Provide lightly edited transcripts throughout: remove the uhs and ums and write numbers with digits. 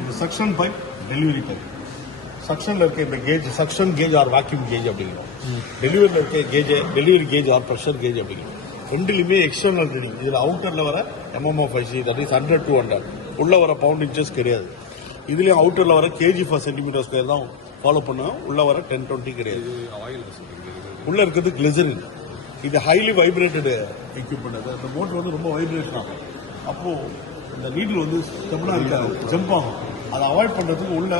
இது suction pipe, delivery pipe. சக்ஷன்ல இருக்க இந்த gauge suction gauge or vacuum gauge அப்படிங்கிறோம். டெலிவரியில் இருக்க gauge delivery gauge or pressure gauge அப்படிங்கிறோம். ரெண்டுலையுமே எக்ஸ்டர்னல் ரீடிங். இதில் அவுட்டரில் வர MMFIC, தட் இஸ் 100 to 100. உள்ள வர பவுண்ட் இன்ச்சஸ் கிடையாது. இதுலேயும் அவுட்டரில் வர கேஜி ஃபார் சென்டிமீட்டர் ஸ்கொயர் தான் ஃபாலோ பண்ணுவோம். உள்ள வர 10-20 கிடையாது. உள்ள இருக்கிறது கிளிசரின். இது ஹைலி வைப்ரேட்டட் எக்யூப்மெண்ட். அது அந்த மோட்டர் வந்து ரொம்ப வைப்ரேஷன் ஆகும். அப்போ இந்த நீடில் வந்து ஸ்டெப்னா இருக்காது, ஜம்ப் ஆகும். அதை அவாய்ட் பண்ணுறதுக்கு உள்ள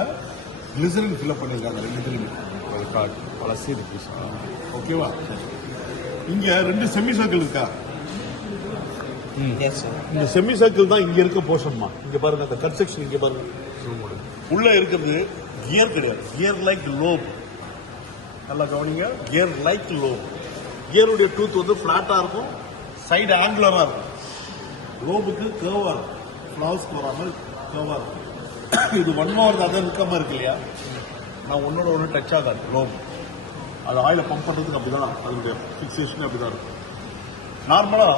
கிளிசரின் ஃபில்அப் பண்ணியிருக்காங்க ரெண்டுத்துலையுமே. பழசு இருக்கு. ஓகேவா? இங்க 2 செமி சர்க்கிள் இருக்கா? இந்த செமி சர்க்கிள் தான் இங்க இருக்க போர்ஷன்மா. இங்க பாருங்க, அந்த கட் செக்ஷன் இங்க பாருங்க. உள்ள இருக்கிறது கியர் கிடையாது. Gear like lobe. நல்லா கவனிங்க. Gear like lobe. கியருடைய டூத் வந்து பிளாட்டா இருக்கும், சைடு ஆங்குலரா இருக்கும். லோபுக்கு கர்வா இருக்கும். ஃபிளாஸ்க்கு வராமல் கர்வா இருக்கும். இது ஒன் ஓவர் அதர் இருக்காம இருக்கு இல்லையா? நான் ஒன்னோட ஒன்று டச் ஆகாது லோப். அது ஆயில பம்ப் பண்ணுறதுக்கு அப்படிதான், அதனுடைய ஃபிக்ஸேஷன் அப்படிதான் இருக்கும். நார்மலாக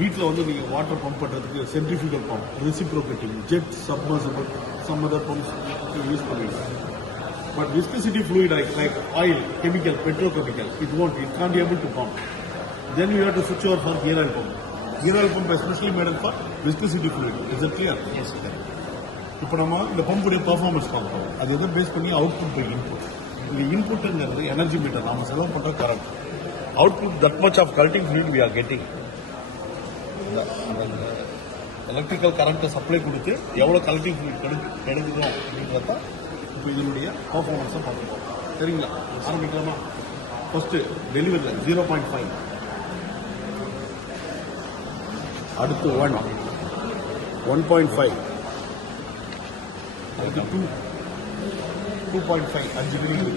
வீட்டில் வந்து நீங்கள் வாட்டர் பம்ப் பண்ணுறதுக்கு centrifugal pump, reciprocating, jet, submersible, some other pumps use பண்ணிடுறாங்க. But viscosity fluid like oil, chemical, petrochemical, it can't be able to pump. Then you have to switch over for gear oil pump. Gear oil pump especially made for viscosity fluid. Is that clear? Yes, sir. இப்போ நம்ம இந்த பம்புடைய performance பார்ப்போம். அது எதை base பண்ணி output by input. இந்த இன்புட்ங்கிறது energy metre. நாம செலவு பண்ற current. Output that much of collecting fluid we are getting. Electrical கரண்ட்டை சப்ளை கொடுத்து எவ்வளோ கலெக்டிங் ஃப்ளூயிட் கிடைக்குதோ அப்படின்றத இப்போ இதனுடைய பர்ஃபார்மன்ஸை பார்த்துப்போம். சரிங்களா? ஆரம்பிக்கலாமா? ஃபர்ஸ்ட் டெலிவரியில் 0.5, அடுத்து 1, 1.5, அடுத்து 2, 2.5, 5 மில்லி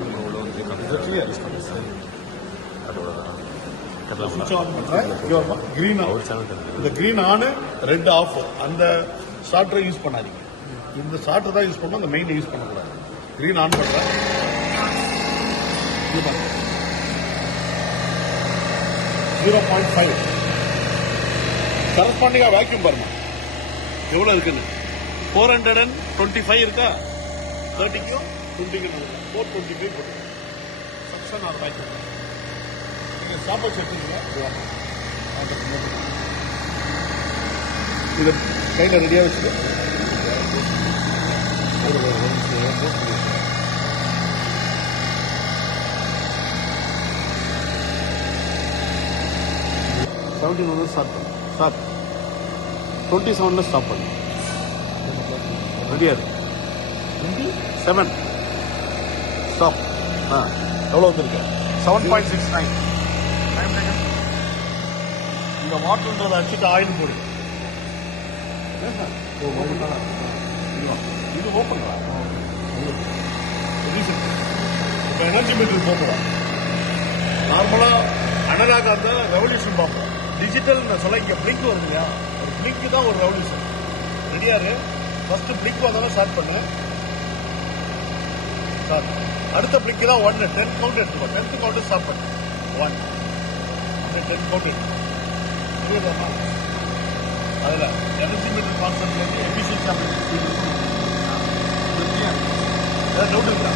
கிரீன். இந்த கிரீன் ஆன், ரெட் ஆஃப். அந்த ஸ்டார்டரை யூஸ் பண்ணாதீங்க. இந்த ஸ்டார்டர் தான் யூஸ் பண்ணணும், அந்த மெயினை யூஸ் பண்ணக்கூடாது. கிரீன் ஆன் பண்ற 0.5. கரஸ்பாண்டிங்கா வேக்யூம் பாருங்க எவ்வளவு இருக்குன்னு. 425 இருக்கா? 30க்கும் 20க்கும் 425 போட்டு சக்ஷன் ஆர் வேக்யூம். நீங்க சாம்பல் செட்டுங்க. இது கையில் ரெடியாக வச்சுட்டு ஸ்டார்ட் பண்ணு. ஸ்டாப். 27 ஸ்டாப் பண்ணு. ரெடியா இருக்கு. 27 ஸ்டாப். எவ்வளோ வந்துருக்கு? 7.69. இந்த வாட்டர்ன்றதை அடிச்சுட்டு ஆயில் போடுங்க. இது ஓப்பன். இப்போ எனர்ஜி மீட்டர் போகலாம். நார்மலா அனலாக அந்த ரெவல்யூஷன் பார்ப்போம். டிஜிட்டல் சொல்ல இங்கே பிளிங்க் வருது இல்லையா? ஒரு பிளிங்க் தான் ஒரு ரெவல்யூஷன். ரெடியாரு? ஃபர்ஸ்ட் பிளிங்க் வந்தாலும் ஸ்டார்ட் பண்ணு. ஸ்டார்ட். அடுத்த பிளிங்க் தான் 1. 10 கவுண்ட் எடுத்துக்கோ. 10th கவுண்ட் ஸ்டாப் பண்ணு. 1, 10 கவுண்ட் எடுத்து அதுல எனர்ஜி மீட்டர் கான்செப்ட்ல எஃபிஷியன்சி டவுட் இருக்கா?